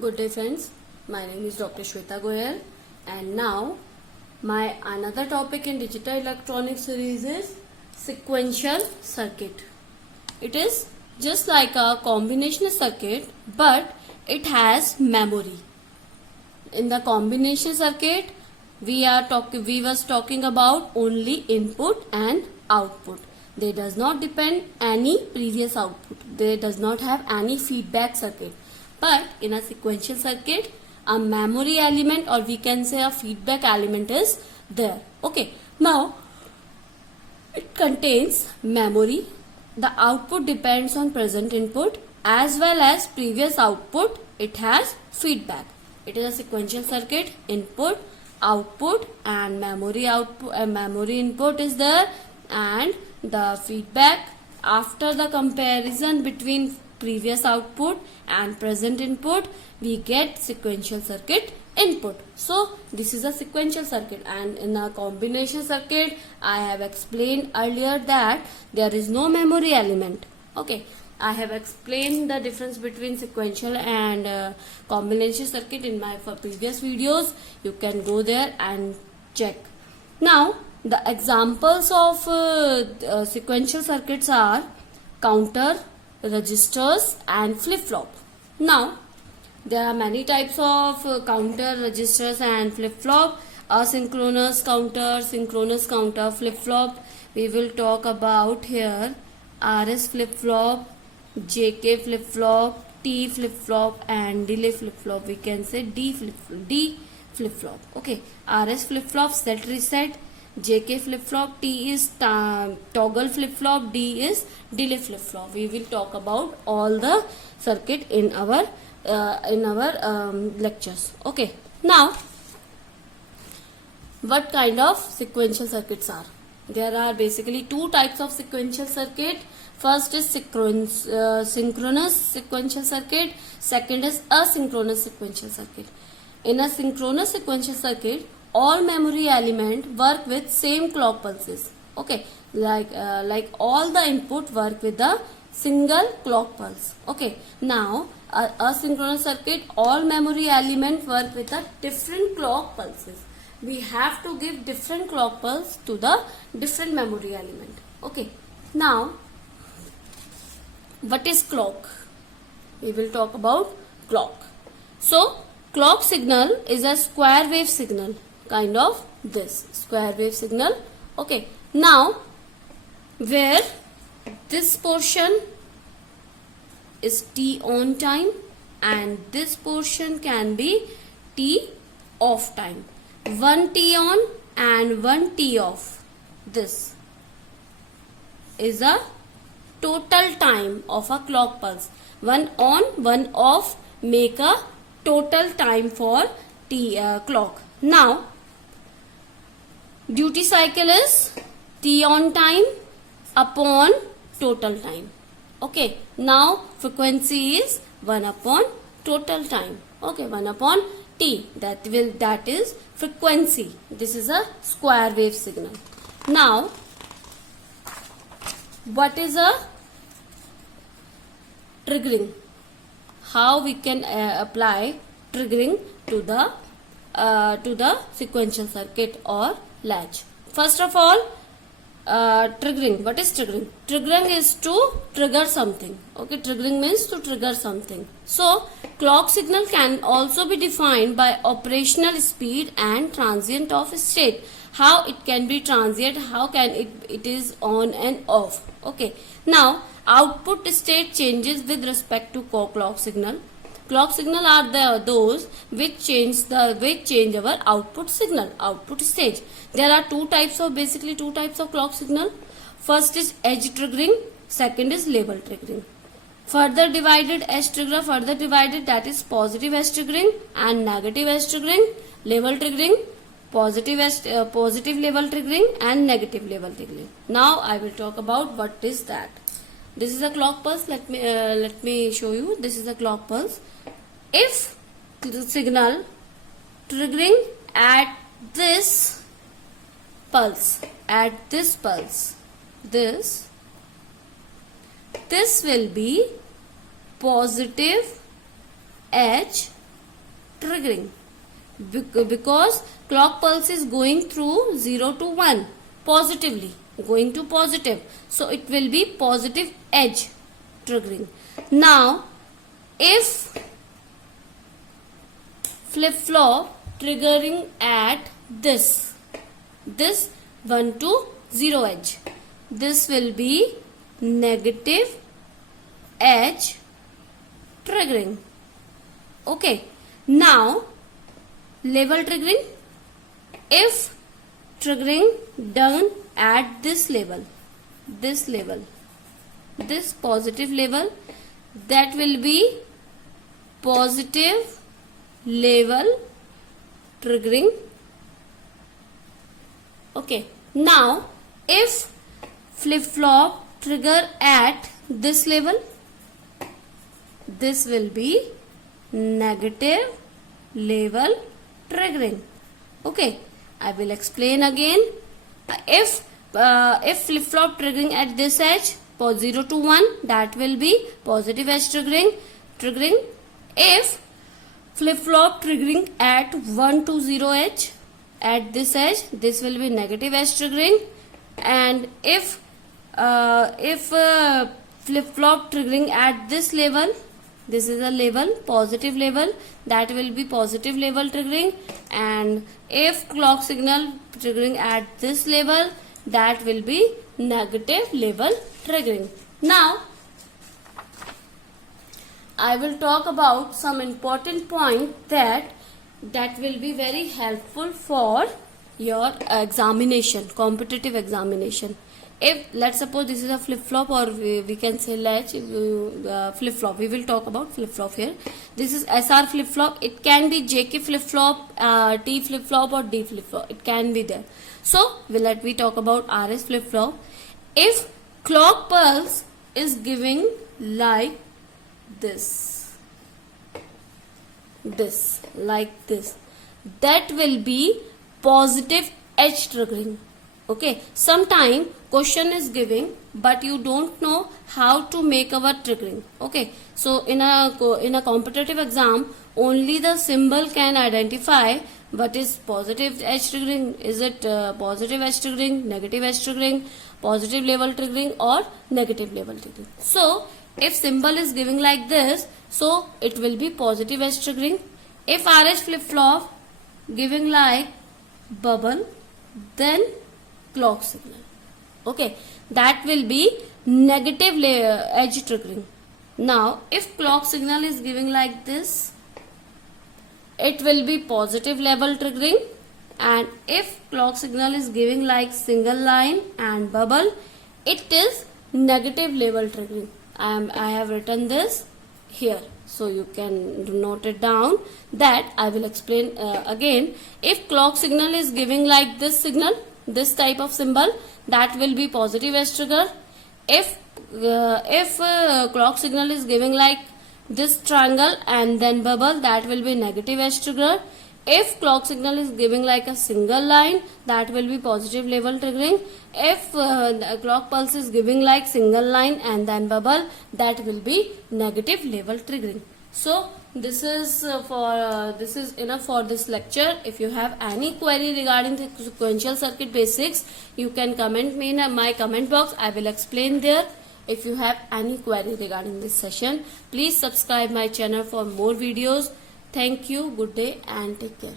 Good day friends, my name is Dr. Shweta Goyal and now my another topic in digital electronics series is sequential circuit. It is just like a combination circuit but it has memory. In the combination circuit we was talking about only input and output. They does not depend any previous output. They does not have any feedback circuit. But in a sequential circuit, a memory element or we can say a feedback element is there. Okay. Now, it contains memory. The output depends on present input as well as previous output. It has feedback. It is a sequential circuit. Input, output and memory output. Memory input is there and the feedback. After the comparison between previous output and present input, we get sequential circuit input. So this is a sequential circuit, and in a combination circuit I have explained earlier that there is no memory element. Okay, I have explained the difference between sequential and combination circuit in my previous videos. You can go there and check. Now the examples of sequential circuits are counter, registers and flip-flop. Now there are many types of counter, registers and flip-flop. Asynchronous counter, synchronous counter, flip-flop. We will talk about here RS flip-flop, JK flip-flop, T flip-flop and delay flip-flop. We can say D flip-flop. Okay, RS flip-flop, set reset. JK flip-flop, T is toggle flip-flop, D is delay flip-flop. We will talk about all the circuit in our lectures. Okay. Now, what kind of sequential circuits are? There are basically two types of sequential circuit. First is synchronous sequential circuit. Second is asynchronous sequential circuit. In a synchronous sequential circuit, all memory element work with same clock pulses. Okay, like all the input work with a single clock pulse. Okay, now asynchronous circuit, all memory element work with a different clock pulses. We have to give different clock pulse to the different memory element. Okay, now what is clock? We will talk about clock. So clock signal is a square wave signal, kind of this square wave signal. Okay, now where this portion is T on time and this portion can be T off time. One T on and one T off. This is a total time of a clock pulse. One on, one off make a total time for T clock. Now duty cycle is T on time upon total time. Okay, now frequency is 1 upon total time. Okay, 1 upon T, that is frequency. This is a square wave signal. Now what is a triggering? How we can apply triggering to the sequential circuit or latch? First of all, triggering. What is triggering? Triggering is to trigger something. Okay, triggering means to trigger something. So clock signal can also be defined by operational speed and transient of state. How it can be transient, how can it is on and off. Okay, now output state changes with respect to clock signal. Clock signal are those which change our output signal, output stage. There are basically two types of clock signal. First is edge triggering, second is label triggering. Further divided edge trigger, that is positive edge triggering and negative edge triggering. Label triggering, positive label triggering and negative label triggering. Now I will talk about what is that. This is a clock pulse. Let me show you. This is a clock pulse. If the signal triggering at this pulse, this will be positive edge triggering. Because clock pulse is going through 0 to 1 positively, going to positive, so it will be positive edge triggering. Now if flip-flop triggering at this 1 to 0 edge, this will be negative edge triggering. Okay, now level triggering. If triggering done at this level, this positive level, that will be positive level triggering. Okay, now if flip-flop trigger at this level, this will be negative level triggering. Okay, I will explain again. If flip-flop triggering at this edge, 0 to 1, that will be positive edge triggering. If flip-flop triggering at 1 to 0 edge, at this edge, this will be negative edge triggering. And if flip-flop triggering at this level, this is a level, positive level, that will be positive level triggering. And if clock signal triggering at this level, that will be negative level triggering. Now I will talk about some important point that will be very helpful for your examination, competitive examination. If let's suppose this is a flip-flop, or we can say latch, flip-flop. We will talk about flip-flop here. This is SR flip-flop. It can be JK flip-flop, T flip-flop, or D flip-flop. It can be there. So let me talk about RS flip-flop. If clock pulse is giving like this, like this, that will be positive edge triggering. Okay, sometime question is giving, but you don't know how to make our triggering. Okay, so in a competitive exam, only the symbol can identify what is positive edge triggering. Is it positive edge triggering, negative edge triggering, positive level triggering, or negative level triggering? So if symbol is giving like this, so it will be positive edge triggering. If RH flip-flop giving like bubble, then clock signal. Okay, that will be negative edge triggering. Now if clock signal is giving like this, it will be positive level triggering. And if clock signal is giving like single line and bubble, it is negative level triggering. I have written this here, so you can note it down. That I will explain again. If clock signal is giving like this signal, this type of symbol, that will be positive edge trigger. If clock signal is giving like this triangle and then bubble, that will be negative edge trigger. If clock signal is giving like a single line, that will be positive level triggering. If clock pulse is giving like single line and then bubble, that will be negative level triggering. So this is this is enough for this lecture. If you have any query regarding the sequential circuit basics, you can comment me in my comment box. I will explain there. If you have any query regarding this session, please subscribe my channel for more videos. Thank you, good day and take care.